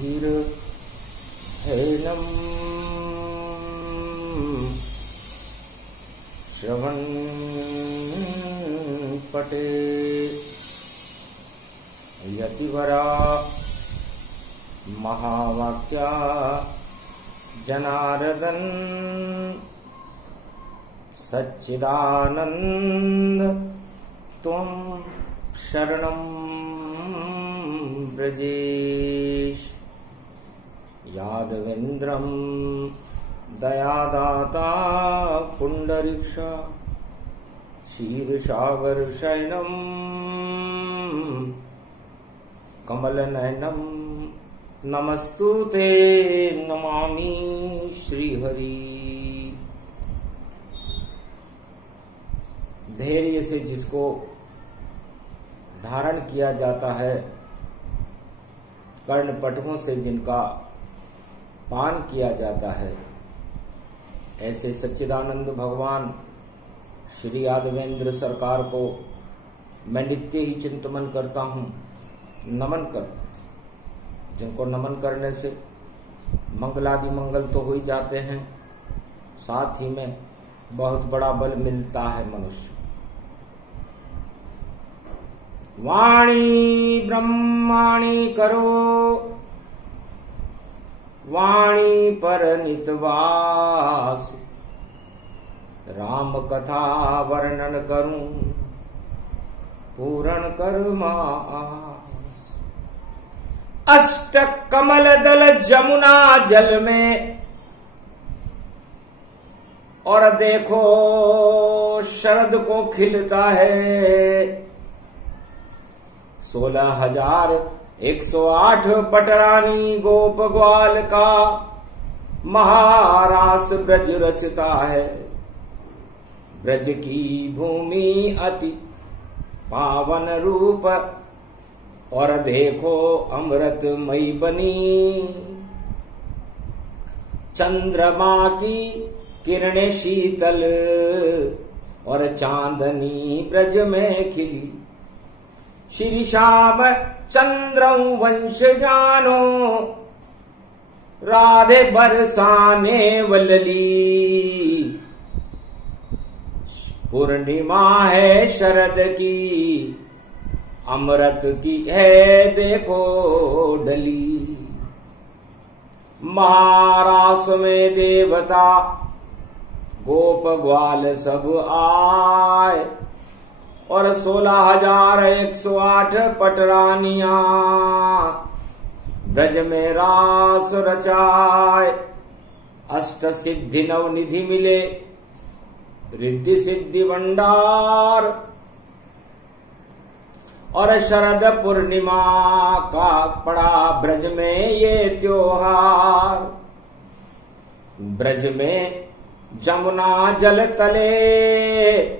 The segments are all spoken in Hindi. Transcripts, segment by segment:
धीर हैनम श्रवण पटे यतिवरा महावाक्या जनार्दन सच्चिदानंद त्वं शरणं ब्रजेश यादवेन्द्रं दयादाता पुंडरीक्ष क्षीरसागर शयनं कमलनयनं नमस्तुते नमामि श्रीहरि। धैर्य से जिसको धारण किया जाता है, कर्णपटकों से जिनका पान किया जाता है, ऐसे सच्चिदानंद भगवान श्री यादवेंद्र सरकार को मैं नित्य ही चिंतन करता हूँ, नमन कर। जिनको नमन करने से मंगलादि मंगल तो हो ही जाते हैं, साथ ही में बहुत बड़ा बल मिलता है मनुष्य। वाणी ब्रह्माणी करो, वाणी पर नितवास, राम कथा वर्णन करूं पूर्ण कर्मास। अष्ट कमल दल जमुना जल में, और देखो शरद को खिलता है 16,108 पटरानी गोप ग्वाल का महारास ब्रज रचता है। ब्रज की भूमि अति पावन रूप, और देखो अमृतमयी बनी। चंद्रमा की किरणें शीतल, और चांदनी ब्रज में खिली। श्री श्याम चंद्र वंश जानो, राधे बरसाने वलली। पूर्णिमा है शरद की, अमृत की है देखो डली। महारास में देवता गोप ग्वाल सब आए, और 16,108 पटरानियां ब्रज में रास रचाए। अष्ट सिद्धि नव निधि मिले, रिद्धि सिद्धि भंडार, और शरद पूर्णिमा का पड़ा ब्रज में ये त्योहार। ब्रज में जमुना जल तले,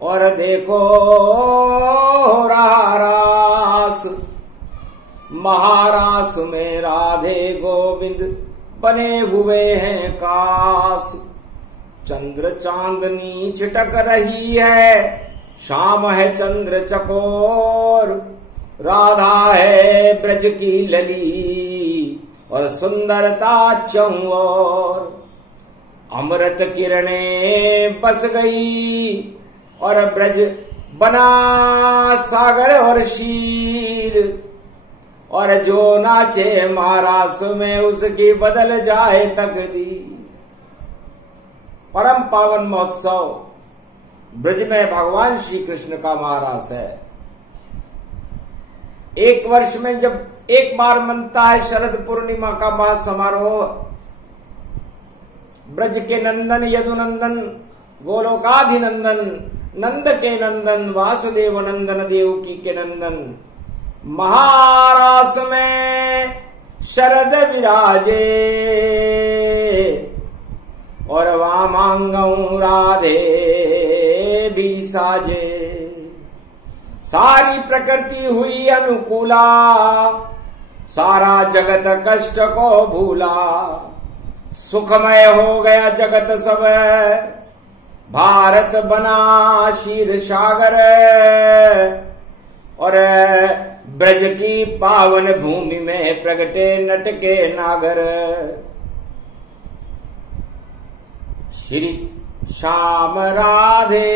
और देखो रास। महारास में राधे गोविंद बने हुए हैं कास। चंद्र चांदनी छिटक रही है, शाम है चंद्र चकोर। राधा है ब्रज की लली, और सुंदरता चौर। अमृत किरणें बस गई, और ब्रज बना सागर और शीर। और जो नाचे महारास में, उसकी बदल जाए तकदीर। परम पावन महोत्सव ब्रज में भगवान श्री कृष्ण का महारास है। एक वर्ष में जब एक बार मनता है शरद पूर्णिमा का महासमारोह। ब्रज के नंदन यदुनंदन गोलोकाधिनंदन, नंद के नंदन वासुदेव नंदन देवकी के नंदन। महारास में शरद विराजे, और वामांगं राधे भी साजे। सारी प्रकृति हुई अनुकूला, सारा जगत कष्ट को भूला। सुखमय हो गया जगत सब, भारत बना क्षीर सागर। और ब्रज की पावन भूमि में प्रगटे नट के नागर। श्री श्याम राधे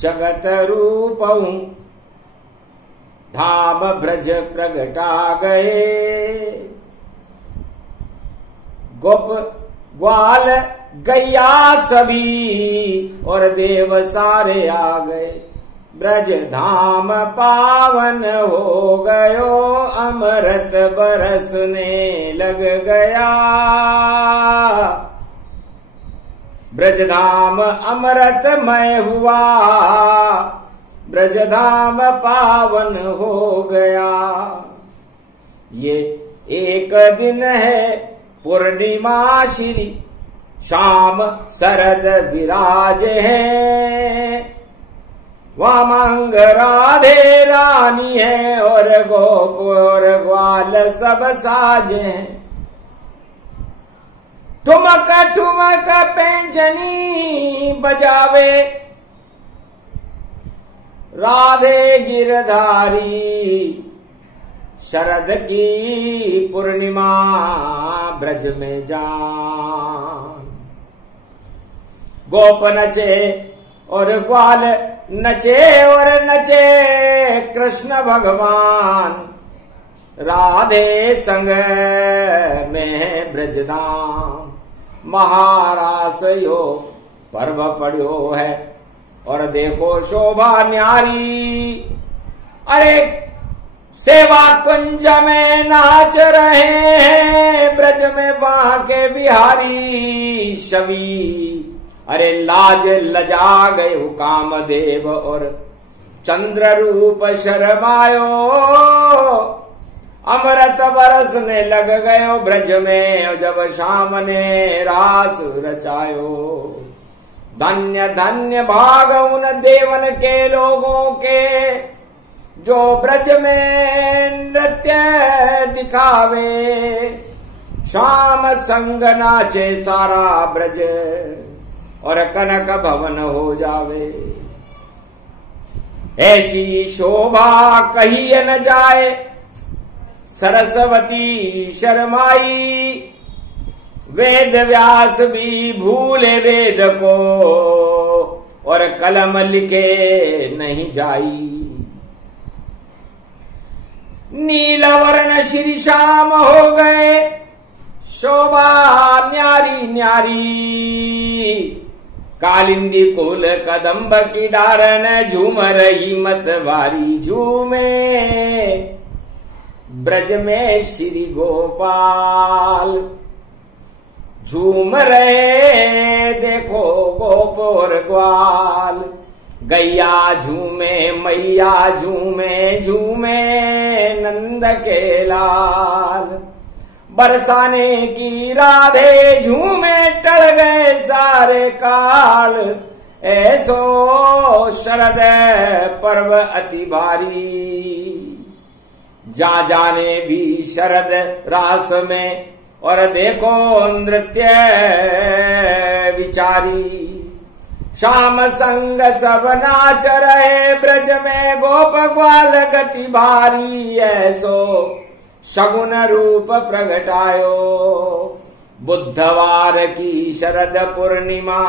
जगत रूपऊ धाम ब्रज प्रगटा गए। गोप ग्वाल गैया सभी और देव सारे आ गए। ब्रज धाम पावन हो गयो अमृत बरसने लग गया। ब्रज धाम अमृतमय हुआ, ब्रज धाम पावन हो गया। ये एक दिन है पूर्णिमा श्री श्याम शरद विराज है। वामंग राधे रानी है और गोप और ग्वाल सब साज हैं। ठुमक ठुमक पेंचनी बजावे राधे गिरधारी। शरद की पूर्णिमा ब्रज में जान। गोप नचे और ग्वाल नचे और नचे कृष्ण भगवान। राधे संग में ब्रजधाम महारास यो पर्व पड़ो है। और देखो शोभा न्यारी, अरे सेवा कुंज में नाच रहे हैं ब्रज में वहां के बिहारी शबी। अरे लाज लजा गए कामदेव और चंद्र रूप शर्मायो। अमृत बरसने लग गयो ब्रज में जब शाम ने रास रचायो। धन्य धन्य भाग उन देवन के लोगों के जो ब्रज में नृत्य दिखावे। श्याम संग नाचे सारा ब्रज और कनक भवन हो जावे। ऐसी शोभा कही न जाए सरस्वती शर्माई। वेद व्यास भी भूले वेद को और कलम लिखे नहीं जाई। नीलवर्ण श्री श्याम हो गए शोभा न्यारी न्यारी। कालिंदी कुल कदम्ब की डारन झूम रही मतवारी। झूमे ब्रज में श्री गोपाल झूम रहे देखो गोप और ग्वाल। गैया झूमे मैया झूमे झूमे नंद के लाल। बरसाने की राधे झूमे टल गए सारे काल। ऐसो शरद पर्व अति भारी। जा जाने भी शरद रास में और देखो नृत्य विचारी। श्याम संग सब नाच रहे ब्रज में गोप ग्वाल गति भारी। ऐसो शगुन रूप प्रगटायो बुधवार की शरद पूर्णिमा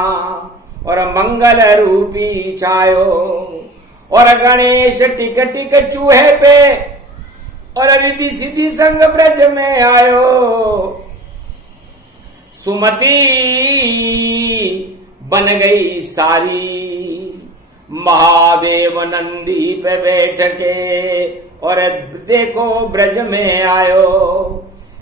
और मंगल रूपी छायो। और गणेश टिक टिक चूहे पे और रिद्धि सिद्धि संग ब्रज में आयो। सुमति बन गई सारी महादेव नंदी पे बैठ के और देखो ब्रज में आयो।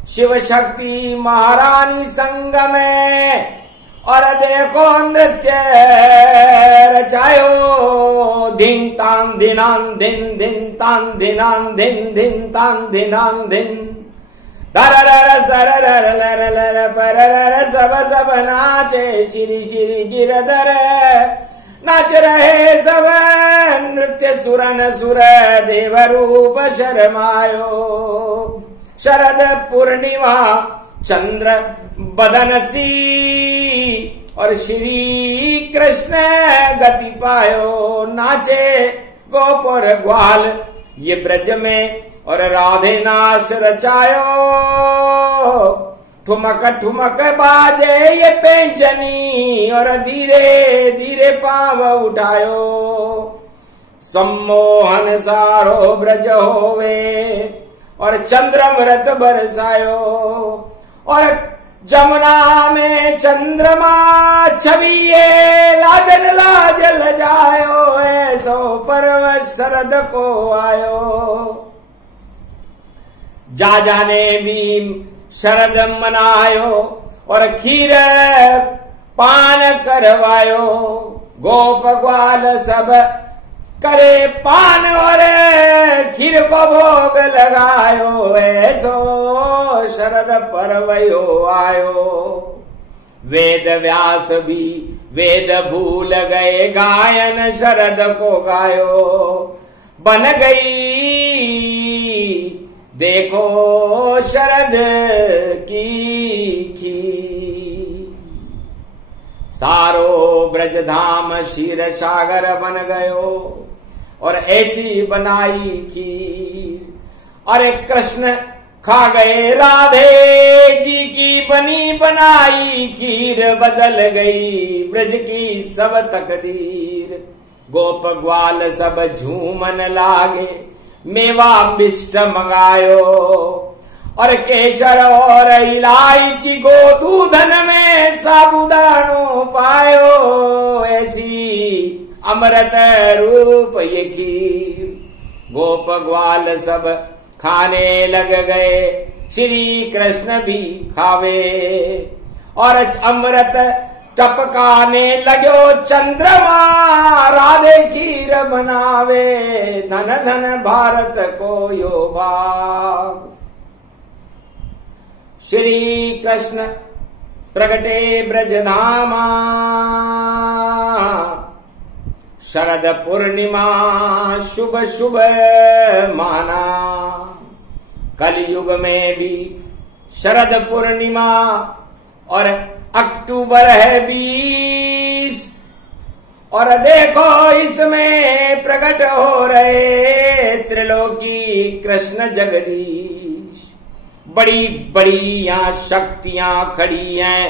शिव शक्ति महारानी संग में और देखो नृत्य रचायो। धिन तान धिनान धिन धिन तान धिनान धिन धिन तान धिनान धिन। धरर सरर लर परर सब सब नाचे श्री श्री गिरधर। नाच रहे सब नृत्य सुरन सुर देव रूप शर्मायो। शरद पूर्णिमा चंद्र बदन सी और श्री कृष्ण गति पायो। नाचे गोप और ग्वाल ये ब्रज में और राधे नाश रचायो, ठुमक ठुमक बाजे ये पेंचनी और धीरे धीरे पांव उठायो, सम्मोहन सारो ब्रज होवे और चंद्रमृत बरसायो, और जमुना में चंद्रमा छविए लाजन लाजल जायो, ऐसो पर्व शरद को आयो, जा जाने भी शरद मनायो और खीर पान करवायो, गोप ग्वाल सब करे पान और खीर को भोग लगायो, ऐसो शरद पर्वयो आयो। वेद व्यास भी वेद भूल गए, गायन शरद को गायो, बन गई देखो शरद की खीर, सारो ब्रजधाम क्षीर सागर बन गयो और ऐसी बनाई खीर। अरे कृष्ण खा गए राधे जी की बनी बनाई खीर, बदल गई ब्रज की सब तकदीर। गोप ग्वाल सब झूमन लागे, मेवा मिष्ट मंगायो और केसर और इलायची को दूधन में साबुदानो पायो, ऐसी अमृत रूप ये खीर। गोप ग्वाल सब खाने लग गए, श्री कृष्ण भी खावे और अमृत टपकाने लगो चंद्रमा, राधे खीर बनावे, धन धन भारत को यो भाग। श्री कृष्ण प्रगटे ब्रजधामा, शरद पूर्णिमा शुभ शुभ माना। कलयुग में भी शरद पूर्णिमा और अक्टूबर है 20, और देखो इसमें प्रकट हो रहे त्रिलोकी कृष्ण जगदीश। बड़ी बड़ी यहाँ शक्तियां खड़ी हैं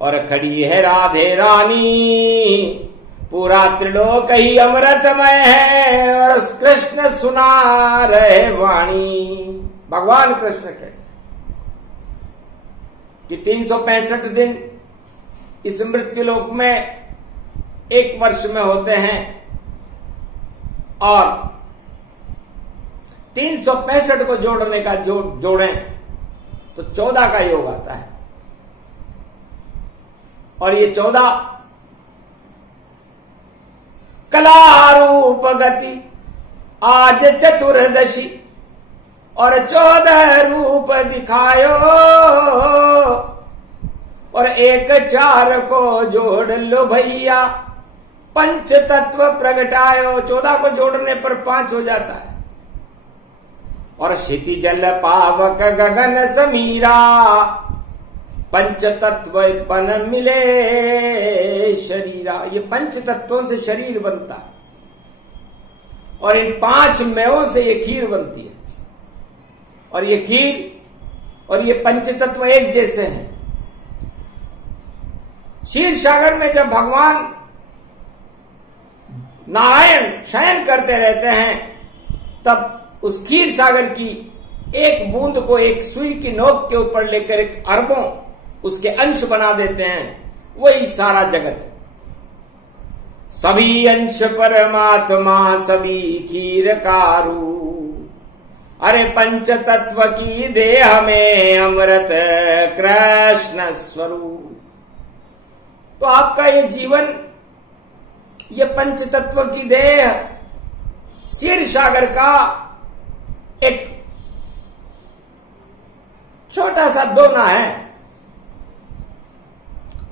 और खड़ी है राधे रानी। पूरा त्रिलोक ही अमृतमय है और कृष्ण सुना रहे वाणी। भगवान कृष्ण कहते कि 365 दिन इस मृत्युलोक में एक वर्ष में होते हैं और 365 को जोड़ने का जोड़ें तो 14 का योग आता है, और ये 14 कलारूप गति आज चतुर्दशी और 14 रूप दिखायो, और 1 4 को जोड़ लो भैया, पंच तत्व प्रगटायो। 14 को जोड़ने पर 5 हो जाता है। और क्षिति जल पावक गगन समीरा, पंच तत्व बन मिले शरीरा। ये पंच तत्वों से शरीर बनता है और इन 5 मेवों से ये खीर बनती है। और ये खीर और ये पंच तत्व एक जैसे हैं। क्षीर सागर में जब भगवान नारायण शयन करते रहते हैं, तब उस क्षीर सागर की एक बूंद को एक सुई की नोक के ऊपर लेकर एक अरबों उसके अंश बना देते हैं। वही सारा जगत है। सभी अंश परमात्मा, सभी खीर कारू। अरे पंच तत्व की देह में अमृत कृष्ण स्वरूप। तो आपका ये जीवन, ये पंच तत्व की देह क्षीर सागर का एक छोटा सा दोना है,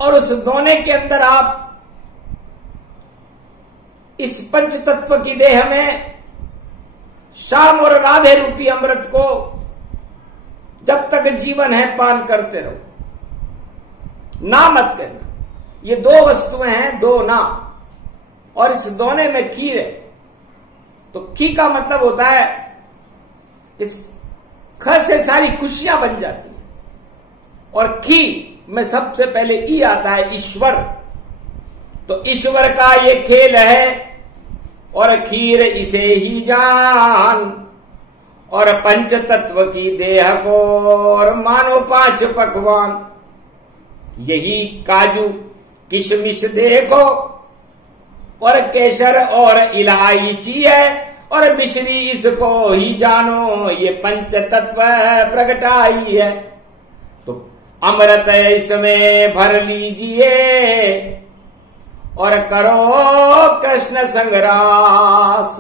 और उस दोने के अंदर आप इस पंच तत्व की देह में श्याम और राधे रूपी अमृत को जब तक जीवन है पान करते रहो। ना मत कहना। ये 2 वस्तुएं हैं, 2 ना, और इस दोने में खीर है। तो खी का मतलब होता है, इस ख से सारी खुशियां बन जाती है, और खी में सबसे पहले ई आता है, ईश्वर। तो ईश्वर का ये खेल है, और खीर इसे ही जान, और पंच तत्व की देह को और मानो 5 पकवान। यही काजू किशमिश देखो, और केसर और इलायची है, और मिश्री इसको ही जानो, ये पंच तत्व प्रगटाई है। तो अमृत इसमें भर लीजिए, और करो कृष्ण संग्रास,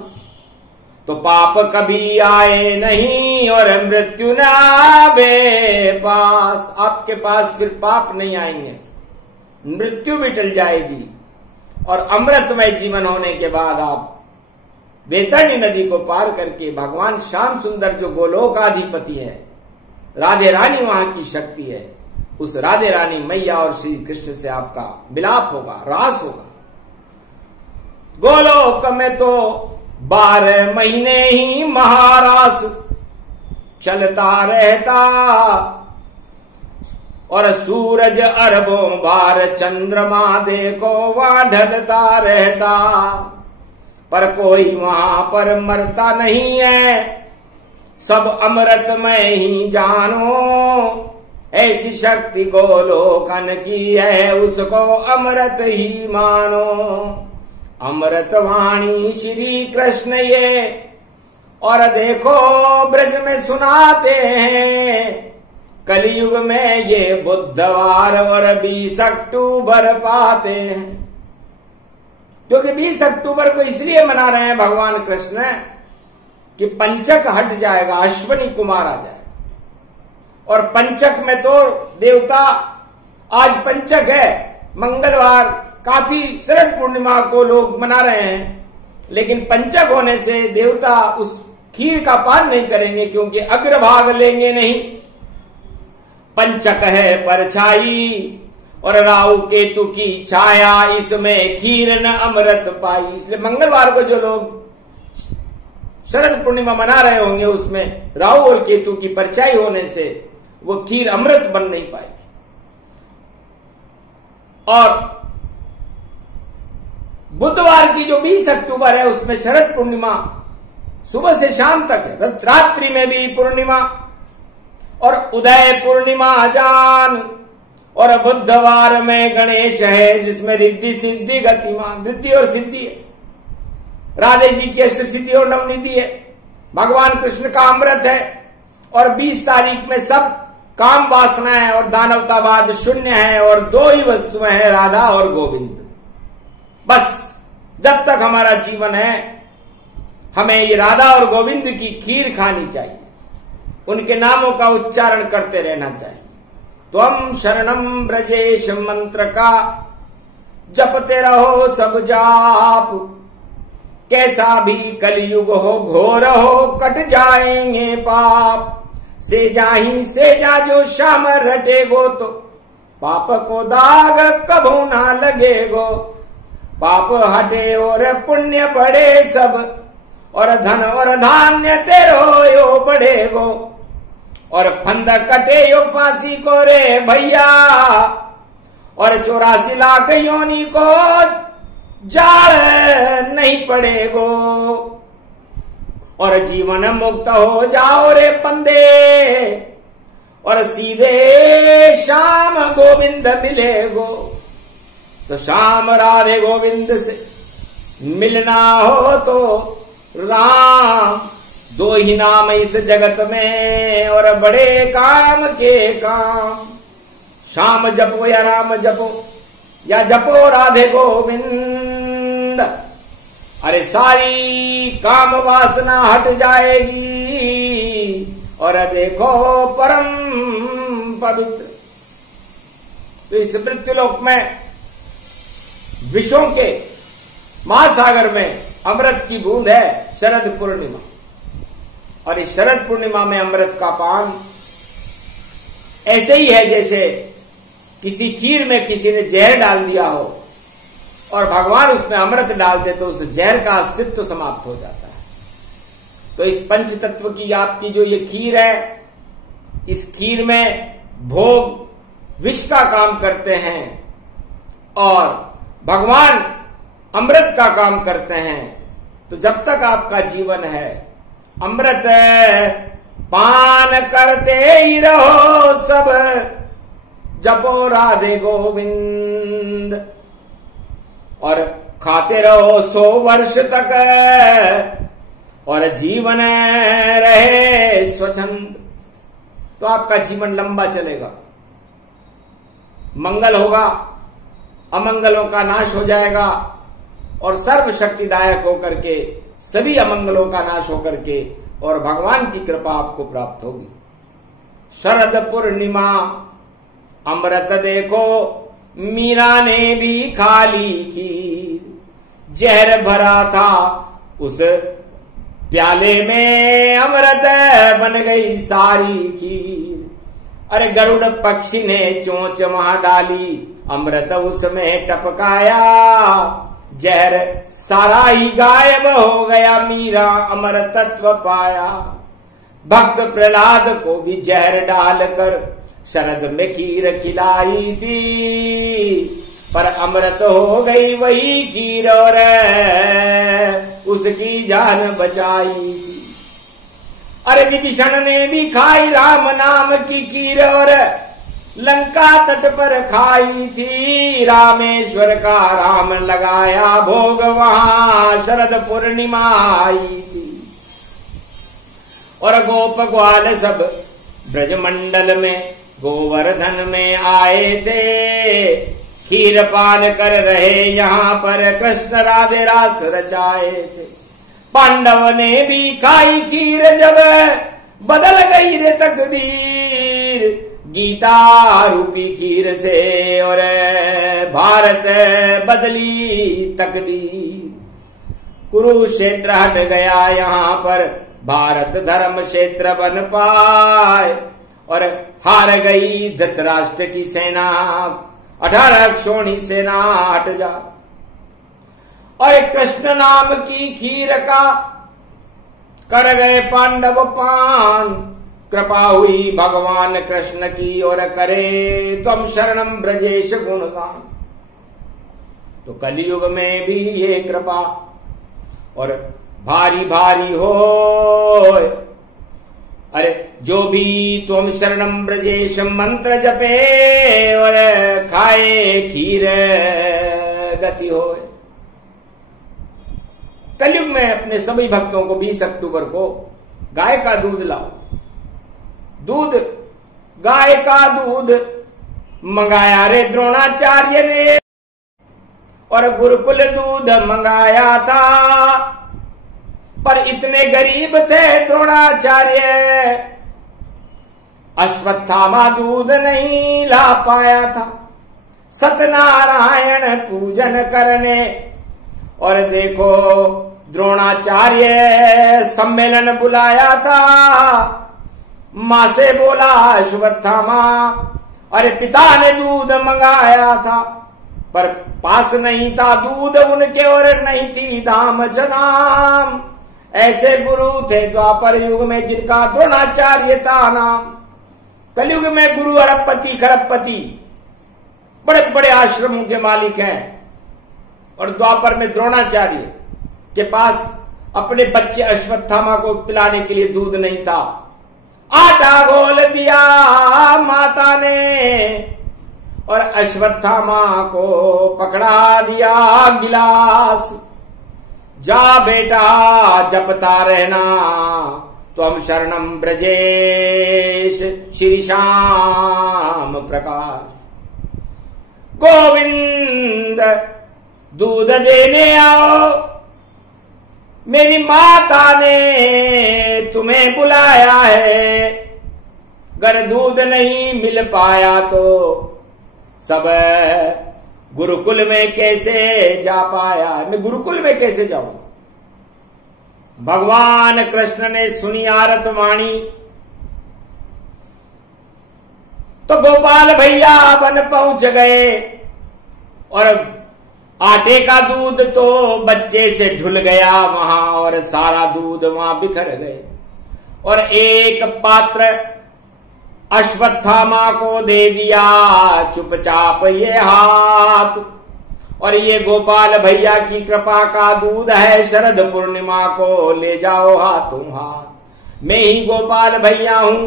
तो पाप कभी आए नहीं, और मृत्यु न आवे पास। आपके पास फिर पाप नहीं आएंगे, मृत्यु भी टल जाएगी, और अमृतमय जीवन होने के बाद आप वैतरणी नदी को पार करके भगवान श्याम सुंदर जो गोलोकाधिपति है, राधे रानी वहां की शक्ति है, उस राधे रानी मैया और श्री कृष्ण से आपका मिलाप होगा, रास होगा। गोलोक में तो 12 महीने ही महारास चलता रहता, और सूरज अरबों बार चंद्रमा देखो वहां ढलता रहता, पर कोई वहां पर मरता नहीं है, सब अमृतमय ही जानो, ऐसी शक्ति गोलोकन की है, उसको अमृत ही मानो। अमृतवाणी श्री कृष्ण ये, और देखो ब्रज में सुनाते हैं, कलयुग में ये बुधवार और 20 अक्टूबर पाते हैं। क्योंकि 20 अक्टूबर को इसलिए मना रहे हैं भगवान कृष्ण कि पंचक हट जाएगा, अश्वनी कुमार आ जाएगा, और पंचक में तो देवता, आज पंचक है मंगलवार, काफी शरद पूर्णिमा को लोग मना रहे हैं, लेकिन पंचक होने से देवता उस खीर का पान नहीं करेंगे, क्योंकि अग्रभाग लेंगे नहीं। पंचक है परछाई, और राहु केतु की छाया, इसमें खीर न अमृत पाई। इसलिए मंगलवार को जो लोग शरद पूर्णिमा मना रहे होंगे, उसमें राहु और केतु की परछाई होने से वो खीर अमृत बन नहीं पाई। और बुधवार की जो 20 अक्टूबर है, उसमें शरद पूर्णिमा सुबह से शाम तक है, रात्रि में भी पूर्णिमा, और उदय पूर्णिमा जान, और बुधवार में गणेश है, जिसमें रिद्धि सिद्धि गतिमान, रिद्धि और सिद्धि है, राधे जी की अष्ट सिद्धि और नवनिधि है, भगवान कृष्ण का अमृत है, और 20 तारीख में सब काम वासना है और दानवतावाद शून्य है, और 2 ही वस्तुएं हैं, राधा और गोविंद। बस जब तक हमारा जीवन है, हमें ये राधा और गोविंद की खीर खानी चाहिए, उनके नामों का उच्चारण करते रहना चाहिए। त्वम शरणम ब्रजेश मंत्र का जपते रहो सब जाप, कैसा भी कलयुग हो घोर हो, कट जाएंगे पाप। से जा जो श्याम रटेगो, तो पाप को दाग कभू ना लगेगो। पाप हटे और पुण्य बढ़े सब, और धन और धान्य तेरो यो बढ़ेगो। और फंद कटे यो फांसी को रे भैया, और 84 लाख योनि को जाड़ नहीं पड़ेगो। और जीवन मुक्त हो जाओ रे पंदे, और सीधे श्याम गोविंद मिलेगो। तो श्याम राधे गोविंद से मिलना हो तो राम, 2 ही नाम इस जगत में, और बड़े काम के काम। श्याम जपो या राम जपो, या जपो राधे गोविंद, अरे सारी काम वासना हट जाएगी, और देखो परम पवित्र। तो इस मृत्युलोक में विश्वों के महासागर में अमृत की बूंद है शरद पूर्णिमा, और इस शरद पूर्णिमा में अमृत का पान ऐसे ही है जैसे किसी खीर में किसी ने जहर डाल दिया हो और भगवान उसमें अमृत डाल दे तो उस जहर का अस्तित्व समाप्त हो जाता है। तो इस पंच तत्व की आपकी जो ये खीर है, इस खीर में भोग विष का काम करते हैं और भगवान अमृत का काम करते हैं। तो जब तक आपका जीवन है, अमृत पान करते ही रहो सब, जपो राधे गोविंद, और खाते रहो 100 वर्ष तक, और जीवन रहे स्वच्छंद। तो आपका जीवन लंबा चलेगा, मंगल होगा, अमंगलों का नाश हो जाएगा, और सर्वशक्तिदायक होकर के सभी अमंगलों का नाश होकर के और भगवान की कृपा आपको प्राप्त होगी। शरद पूर्णिमा अमृत देखो, मीरा ने भी खाली खीर, जहर भरा था उस प्याले में, अमृत बन गई सारी खीर। अरे गरुड़ पक्षी ने चोंच वहां डाली, अमृत उसमें टपकाया, जहर सारा ही गायब हो गया, मीरा अमर तत्व पाया। भक्त प्रहलाद को भी जहर डालकर शरद में खीर खिलाई थी, पर अमृत हो गई वही खीर और उसकी जान बचाई थी। अरे विभीषण ने भी खाई राम नाम की खीर और लंका तट पर खाई थी, रामेश्वर का राम लगाया भोग वहां शरद पूर्णिमा आई थी। और गोप ग्वाल सब ब्रजमंडल में गोवर्धन में आए थे, खीर पान कर रहे यहाँ पर कृष्ण राधे रास रचाए थे। पांडव ने भी खाई खीर जब बदल गई रे तकदीर, गीता रूपी खीर से और भारत बदली तकदीर। कुरुक्षेत्र हट गया यहाँ पर भारत धर्म क्षेत्र बन पाए, और हार गई धृतराष्ट्र की सेना, 18 क्षोणी सेना हट जा। और कृष्ण नाम की खीर का कर गए पांडव पान, कृपा हुई भगवान कृष्ण की और करे त्वम शरणम ब्रजेश गुणगान। तो कलयुग में भी ये कृपा और भारी भारी हो, अरे जो भी त्वम शरणम ब्रजेश मंत्र जपे और खाए खीर गति हो। कलयुग में अपने सभी भक्तों को 20 अक्टूबर को गाय का दूध लाओ। दूध, गाय का दूध मंगाया रे द्रोणाचार्य ने, और गुरुकुल दूध मंगाया था, पर इतने गरीब थे द्रोणाचार्य, अश्वत्थामा दूध नहीं ला पाया था। सत्यनारायण पूजन करने और देखो द्रोणाचार्य सम्मेलन बुलाया था, मां से बोला अश्वत्थामा, अरे पिता ने दूध मंगाया था, पर पास नहीं था दूध उनके और नहीं थी धाम जनाम। ऐसे गुरु थे द्वापर युग में जिनका द्रोणाचार्य था नाम। कलयुग में गुरु अरबपति खरबपति बड़े बड़े आश्रमों के मालिक हैं, और द्वापर में द्रोणाचार्य के पास अपने बच्चे अश्वत्थामा को पिलाने के लिए दूध नहीं था। आटा घोल दिया माता ने और अश्वत्थामा को पकड़ा दिया गिलास, जा बेटा जपता रहना त्वम शरणम ब्रजेश श्री श्याम प्रकाश। गोविंद दूध देने आओ, मेरी माता ने तुम्हें बुलाया है। अगर दूध नहीं मिल पाया तो सब गुरुकुल में कैसे जा पाया, मैं गुरुकुल में कैसे जाऊं। भगवान कृष्ण ने सुनी आरत वाणी, तो गोपाल भैया वन पहुंच गए और आटे का दूध तो बच्चे से ढुल गया वहां और सारा दूध वहां बिखर गए। और एक पात्र अश्वत्थामा को दे दिया चुपचाप ये हाथ, और ये गोपाल भैया की कृपा का दूध है, शरद पूर्णिमा को ले जाओ हाथों हाथ। मैं ही गोपाल भैया हूं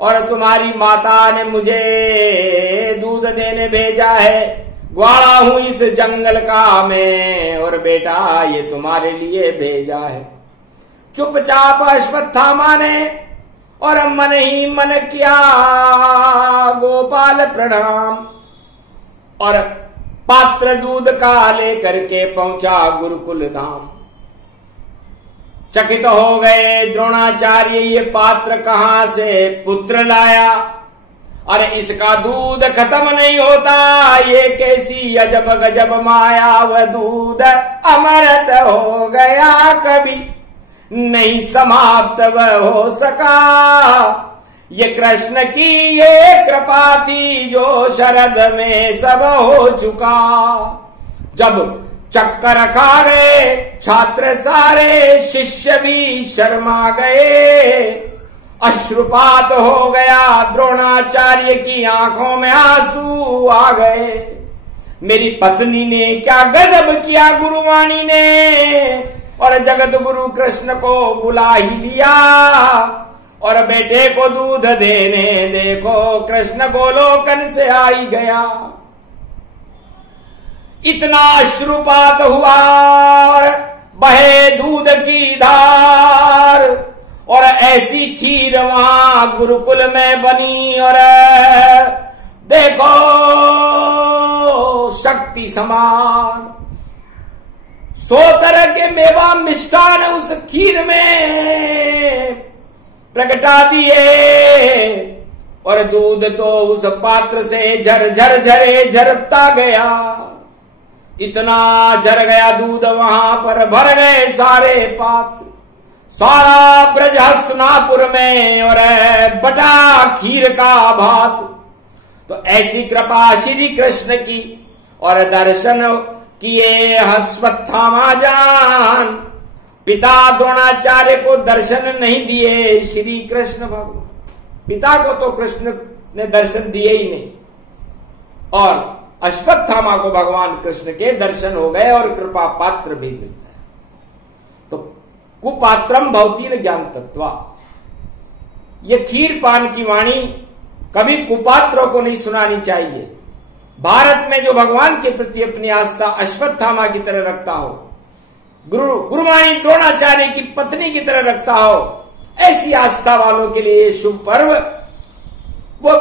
और तुम्हारी माता ने मुझे दूध देने भेजा है। ग्वाला हूं इस जंगल का मैं, और बेटा ये तुम्हारे लिए भेजा है। चुपचाप अश्वत्थामा ने और मन ही मन किया गोपाल प्रणाम, और पात्र दूध का लेकर के पहुंचा गुरुकुल धाम। चकित हो गए द्रोणाचार्य, ये पात्र कहां से पुत्र लाया, अरे इसका दूध खत्म नहीं होता, ये कैसी अजब गजब माया, वह दूध अमृत हो गया कभी नहीं समाप्त वह हो सका। ये कृष्ण की ये कृपा थी जो शरद में सब हो चुका। जब चक्कर खा गए छात्र सारे, शिष्य भी शर्मा गए। अश्रुपात हो गया द्रोणाचार्य की आंखों में आंसू आ गए। मेरी पत्नी ने क्या गजब किया गुरुवाणी ने, और जगत गुरु कृष्ण को बुला ही लिया, और बेटे को दूध देने देखो कृष्ण गोलोकन से आई गया। इतना अश्रुपात हुआ और बहे दूध की धार, और ऐसी खीर वहां गुरुकुल में बनी, और देखो शक्ति समान 100 तरह के मेवा मिष्ठान उस खीर में प्रगटा दिए, और दूध तो उस पात्र से झर झर झरे झरता गया। इतना झर गया दूध वहां पर भर गए सारे पात्र, सारा ब्रज हस्तिनापुर में और बटा खीर का भात। तो ऐसी कृपा श्री कृष्ण की, और दर्शन किए अश्वत्थामा जान। पिता द्रोणाचार्य को दर्शन नहीं दिए श्री कृष्ण भगवान, पिता को तो कृष्ण ने दर्शन दिए ही नहीं, और अश्वत्थामा को भगवान कृष्ण के दर्शन हो गए और कृपा पात्र भी मिल गए। तो कुपात्रम भवती न ज्ञान तत्वा, ये खीर पान की वाणी कभी कुपात्रों को नहीं सुनानी चाहिए। भारत में जो भगवान के प्रति अपनी आस्था अश्वत्थामा की तरह रखता हो, गुरुवाणी द्रोणाचार्य की पत्नी की तरह रखता हो, ऐसी आस्था वालों के लिए शुभ पर्व, वो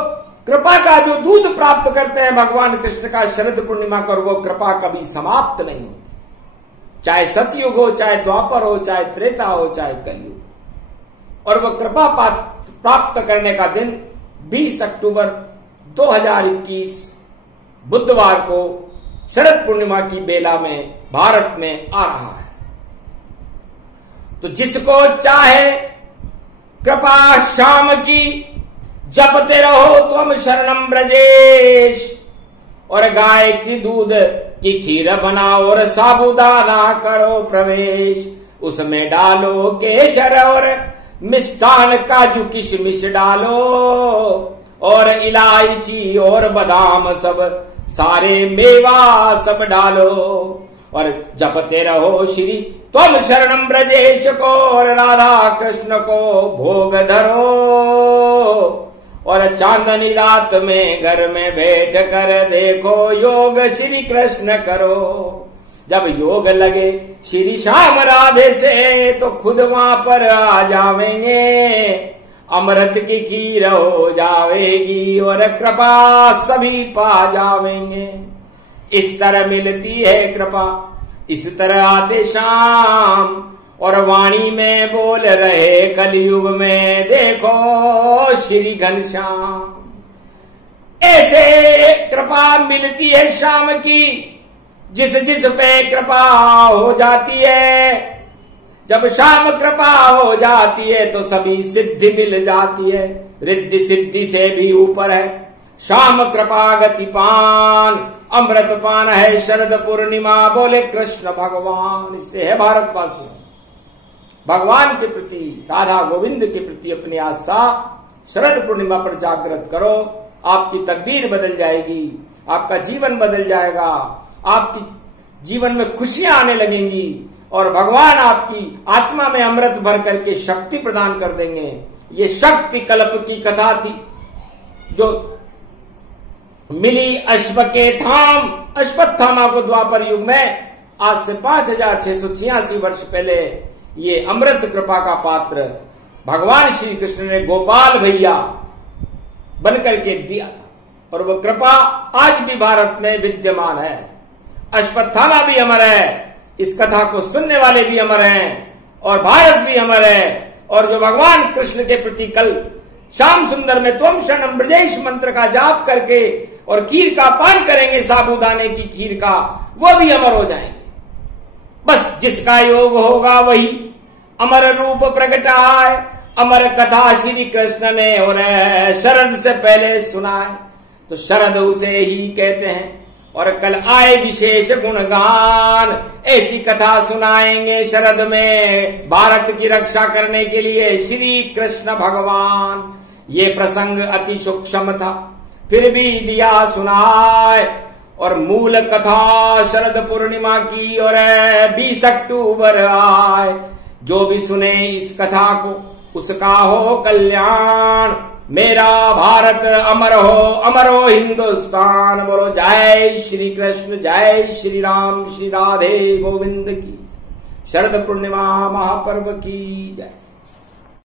कृपा का जो दूध प्राप्त करते हैं भगवान कृष्ण का शरद पूर्णिमा कर, वो कृपा कभी समाप्त नहीं होती। चाहे सतयुग हो, चाहे द्वापर हो, चाहे त्रेता हो, चाहे कलयुग। और वह कृपा प्राप्त करने का दिन 20 अक्टूबर 2021 बुधवार को शरद पूर्णिमा की बेला में भारत में आ रहा है। तो जिसको चाहे कृपा शाम की, जपते रहो तुम शरणम ब्रजेश, और गाय की दूध की खीर बनाओ और साबूदाना करो प्रवेश। उसमें डालो केसर और मिष्ठान, काजू किशमिश डालो, और इलायची और बादाम सब सारे मेवा सब डालो, और जपते रहो श्री त्वम शरणम ब्रजेश को, और राधा कृष्ण को भोग धरो, और चांदनी रात में घर में बैठ कर देखो योग श्री कृष्ण करो। जब योग लगे श्री श्याम राधे से, तो खुद वहां पर आ जावेंगे, अमृत की खीर हो जावेगी और कृपा सभी पा जावेंगे। इस तरह मिलती है कृपा, इस तरह आते शाम, और वाणी में बोल रहे कलयुग में देखो श्री घनश्याम। ऐसे कृपा मिलती है शाम की, जिस जिस पे कृपा हो जाती है। जब शाम कृपा हो जाती है तो सभी सिद्धि मिल जाती है, रिद्धि सिद्धि से भी ऊपर है। श्याम कृपा गति पान, अमृत पान है शरद पूर्णिमा, बोले कृष्ण भगवान। इसलिए है भारतवासियों, भगवान के प्रति, राधा गोविंद के प्रति अपनी आस्था शरद पूर्णिमा पर जागृत करो। आपकी तकदीर बदल जाएगी, आपका जीवन बदल जाएगा, आपकी जीवन में खुशियां आने लगेंगी और भगवान आपकी आत्मा में अमृत भर करके शक्ति प्रदान कर देंगे। ये शक्ति कल्प की कथा थी जो मिली अश्वत्थामा को द्वापर युग में, आज से 5686 वर्ष पहले ये अमृत कृपा का पात्र भगवान श्री कृष्ण ने गोपाल भैया बनकर के दिया था और वो कृपा आज भी भारत में विद्यमान है। अश्वत्थामा भी अमर है, इस कथा को सुनने वाले भी अमर हैं और भारत भी अमर है। और जो भगवान कृष्ण के प्रति कल श्याम सुंदर में त्वम शरणम ब्रजेश मंत्र का जाप करके और खीर का पान करेंगे, साबूदाने की खीर का, वो भी अमर हो जाएंगे। बस जिसका योग होगा वही अमर रूप प्रगटाए, अमर कथा श्री कृष्ण ने हो रहे शरद से पहले सुनाए, तो शरद उसे ही कहते हैं। और कल आए विशेष गुणगान, ऐसी कथा सुनाएंगे शरद में भारत की रक्षा करने के लिए श्री कृष्ण भगवान। ये प्रसंग अति सूक्ष्म था, फिर भी दिया सुनाए। और मूल कथा शरद पूर्णिमा की और 20 अक्टूबर आए। जो भी सुने इस कथा को उसका हो कल्याण। मेरा भारत अमर हो हिंदुस्तान। बोलो जय श्री कृष्ण, जय श्री राम, श्री राधे गोविंद की। शरद पूर्णिमा महापर्व की जय।